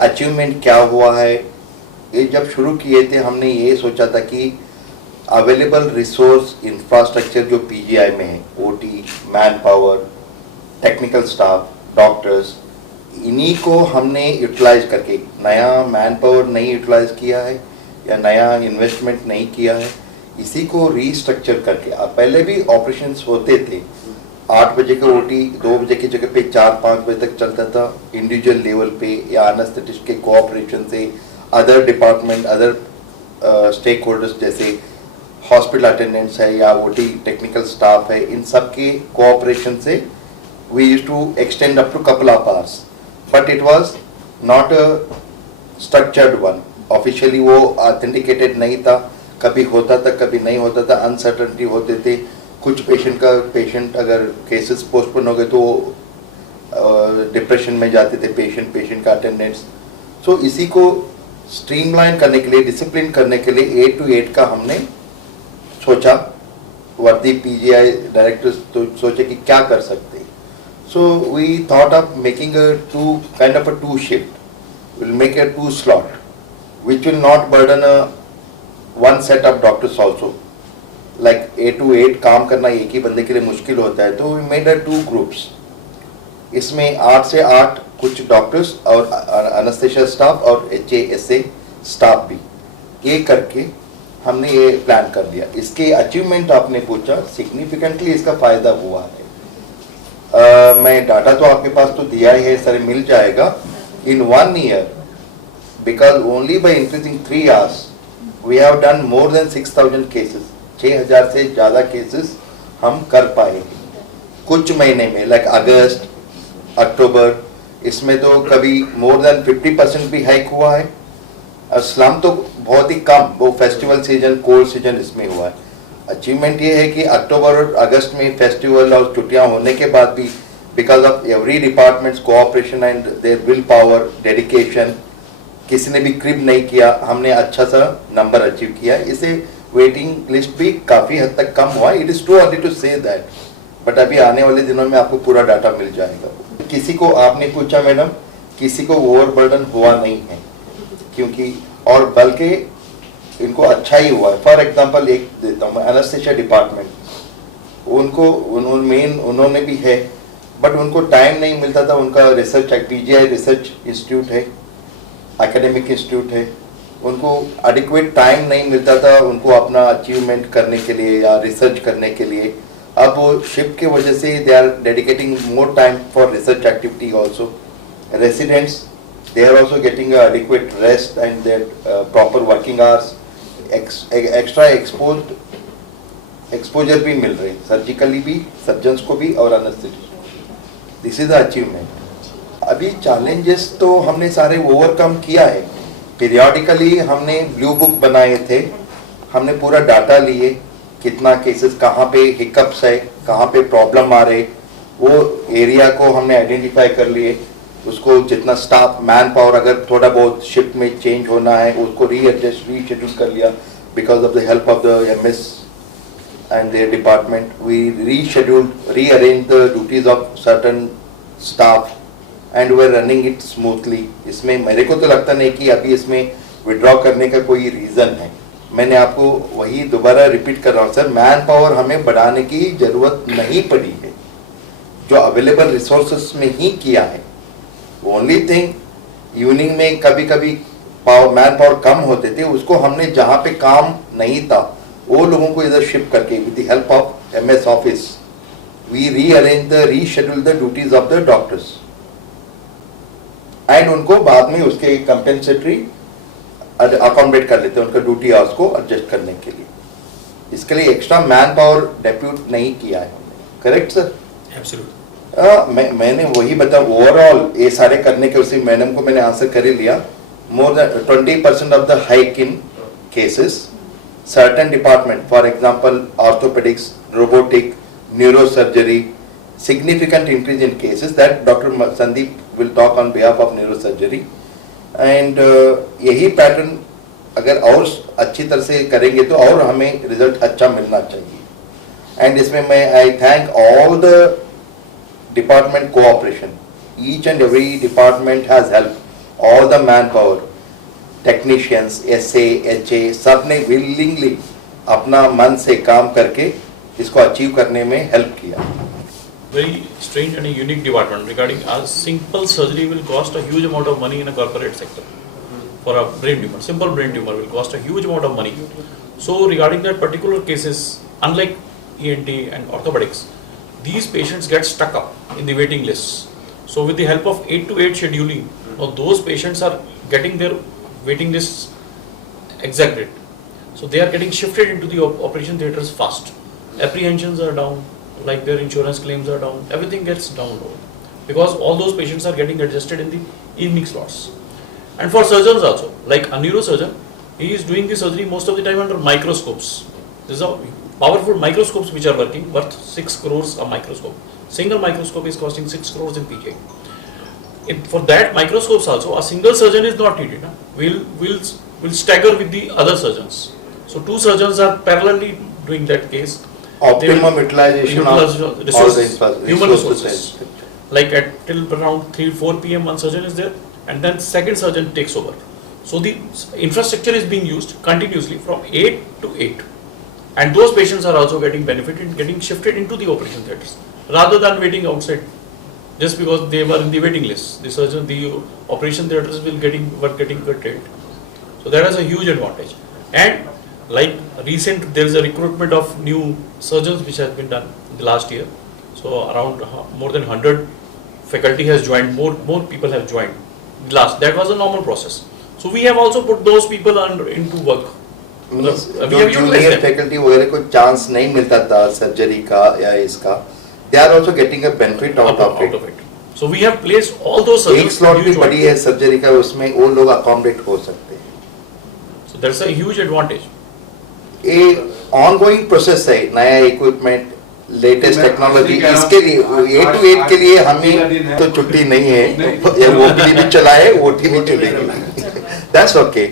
Achievement क्या हुआ है, ये जब शुरू किए थे हमने ये सोचा था कि अवेलेबल रिसोर्स इंफ्रास्ट्रक्चर जो पीजीआई में है, OT, man power, technical staff, doctors, इन्हीं को हमने यूटिलाइज करके, नया मैन पावर नहीं यूटिलाइज किया है या नया इन्वेस्टमेंट नहीं किया है, इसी को रीस्ट्रक्चर करके, अब पहले भी ऑपरेशंस होते थे, 8 बजे का ओटी 2 बजे की जगह पे 4-5 बजे तक चलता था, इंडिविजुअल लेवल पे या एनेस्थेटिस्ट के कोऑपरेशन से, other department, other stakeholders जैसे हॉस्पिटल अटेंडेंट्स है या ओटी टेक्निकल स्टाफ है, इन सब के कोऑपरेशन से we used to extend up to couple of hours, but it was not a structured one. Officially वो authenticated नहीं था, कभी होता था कभी नहीं होता था, अनसर्टनिटी होते थे, कुछ पेशेंट अगर केसेस पोस्टपोन हो गए तो डिप्रेशन में जाते थे पेशेंट का अटेंडेंट्स। सो इसी को स्ट्रीमलाइन करने के लिए, डिसिप्लिन करने के लिए 8 to 8 का हमने सोचा, वर्दी पीजीआई डायरेक्टर्स तो सोचे कि क्या कर सकते हैं। So we thought of making a kind of a two shift. We'll make a 2 slot, which will not burden one set of doctors also. Like 8 to 8 काम करना एक ही बंदे के लिए मुश्किल होता है, तो we made a 2 groups. इसमें 8 से 8 कुछ डॉक्टर्स और एनेस्थेसिया स्टाफ और HASA स्टाफ भी, ये करके हमने ये प्लान कर दिया। इसके अचीवमेंट आपने पूछा, सिग्निफिकेंटली इसका फायदा हुआ है। मैं डाटा तो आपके पास तो दिया ही है सर, मिल जाएगा। इन 1 year, because only by increasing 3 hours, we have done more than 6,000 cases. 6,000 से ज़्यादा केसेस हम कर पाए कुछ महीने में, लाइक अगस्त, अक्टूबर, इसमें तो कभी मोर देन 50% भी हाइक हुआ है। असलम तो बहुत ही कम, वो फेस्टिवल सीजन, कोल्ड सीजन इसमें हुआ है। अचीवमेंट ये है कि अक्टूबर और अगस्त में फेस्टिवल और छुट्टियां होने के बाद भी, because of every departments cooperation and their willpower, dedication, किसी ने भी क्रिब नहीं किया, हमने अच्छा सा नंबर अचीव किया। इसे वेटिंग लिस्ट भी काफ़ी हद तक कम हुआ। It is too early to say that, but अभी आने वाले दिनों में आपको पूरा डाटा मिल जाएगा। किसी को आपने पूछा मैडम, किसी को ओवरबर्डन हुआ नहीं है, क्योंकि और बल्कि इनको अच्छा ही हुआ है। फॉर एग्जांपल एक देता हूँ मैं, एनेस्थेसिया डिपार्टमेंट, उन्होंने भी है, बट उनको टाइम नहीं मिलता था। उनका रिसर्च, पीजीआई रिसर्च इंस्टीट्यूट है, एकेडमिक इंस्टीट्यूट है, उनको एडिक्वेट टाइम नहीं मिलता था उनको अपना अचीवमेंट करने के लिए या रिसर्च करने के लिए। अब वो शिफ्ट की वजह से they are dedicating more time for research activity also. Residents, they are also getting adequate rest and their proper working hours, extra exposure भी मिल रही, सर्जिकली भी, सर्जन्स को भी और anaesthetist. This is the achievement. अभी चैलेंजेस तो हमने सारे ओवरकम किया है। पीरियडिकली हमने ब्लू बुक बनाए थे, हमने पूरा डाटा लिए, कितना केसेस, कहाँ पे हिकअप्स है, कहाँ पे प्रॉब्लम आ रहे, वो एरिया को हमने आइडेंटिफाई कर लिए। उसको जितना स्टाफ, मैन पावर अगर थोड़ा बहुत शिफ्ट में चेंज होना है उसको रीएडजस्ट, रीशेड्यूल कर लिया। Because of the help of the MS and their department, we reschedule, rearrange the duties of certain staff and we are running it smoothly. इसमें मेरे को तो लगता नहीं कि अभी इसमें विड्रॉ करने का कोई रीज़न है। मैंने आपको वही दोबारा रिपीट कर रहा हूँ सर, मैन पावर हमें बढ़ाने की ज़रूरत नहीं पड़ी है, जो अवेलेबल रिसोर्सेस में ही किया है। ओनली थिंग इवनिंग में कभी कभी मैन पावर कम होते थे, उसको हमने जहाँ पे काम नहीं था वो लोगों को इधर शिफ्ट करके, with the help of MS office, we reschedule the duties of the doctors and उनको बाद में उसके कंपेंसेटरी अकोमोडेट कर लेते हैं, उनका ड्यूटी आवर्स को एडजस्ट करने के लिए। इसके लिए एक्स्ट्रा मैन पावर डेप्यूट नहीं किया है हमने। Correct sir? एब्सोल्युटली। मैंने वही बताया, ओवरऑल ये सारे करने के, उसी मैडम को मैंने आंसर कर ही लिया। More than 20% of the hike in cases, certain department, for example orthopaedics, robotic, neurosurgery, significant increase in cases that Dr. Sandeep will talk on behalf of neurosurgery and यही पैटर्न अगर और अच्छी तरह से करेंगे तो और हमें रिजल्ट अच्छा मिलना चाहिए। एंड इसमें मैं आई thank all the department cooperation, each and every department has help, all the manpower, technicians, SA, HA, सब ने willingly अपना मन से काम करके इसको अचीव करने में हेल्प किया. Very strange and a unique department regarding a simple surgery will cost a huge amount of money in a corporate sector. For a brain tumor, simple brain tumor will cost a huge amount of money. So regarding that particular cases, unlike ENT and orthopedics, these patients get stuck up in the waiting lists. So with the help of 8 to 8 scheduling, now those patients are getting their waiting lists exacted. So they are getting shifted into the operation theatres fast. Apprehensions are down, like their insurance claims are down, everything gets down low. Because all those patients are getting adjusted in the evening slots. And for surgeons also, like a neurosurgeon, he is doing the surgery most of the time under microscopes. These are powerful microscopes which are working, worth 6 crores a microscope. Single microscope is costing 6 crores in PGI. For that microscopes also, a single surgeon is not needed. We'll stagger with the other surgeons. So 2 surgeons are parallelly doing that case. Optimum utilization of resources, all the human resources. Like at till around 3-4 p.m. one surgeon is there, and then second surgeon takes over. So the infrastructure is being used continuously from 8 to 8, and those patients are also getting benefited, getting shifted into the operation theatres rather than waiting outside just because they were in the waiting list. The operation theatres were getting curtailed. So that is a huge advantage. And like recent, there is a recruitment of new surgeons which has been done in the last year. So around more than 100 faculty has joined, more people have joined. That was a normal process. So we have also put those people into work. जो junior faculty वगैरह को chance नहीं मिलता था surgery का या इसका, they are also getting a benefit out of it. So we have placed all those surgeons. एक slot भी पड़ी है सर्जरी का, उसमें वो लोग accommodate हो सकते हैं. So that's a huge advantage. ये ongoing process है, नया equipment, latest technology, इसके लिए 8 to 8 के लिए हमें तो छुट्टी नहीं है, वो OPD भी चलाए, OT भी चलेगी. That's okay.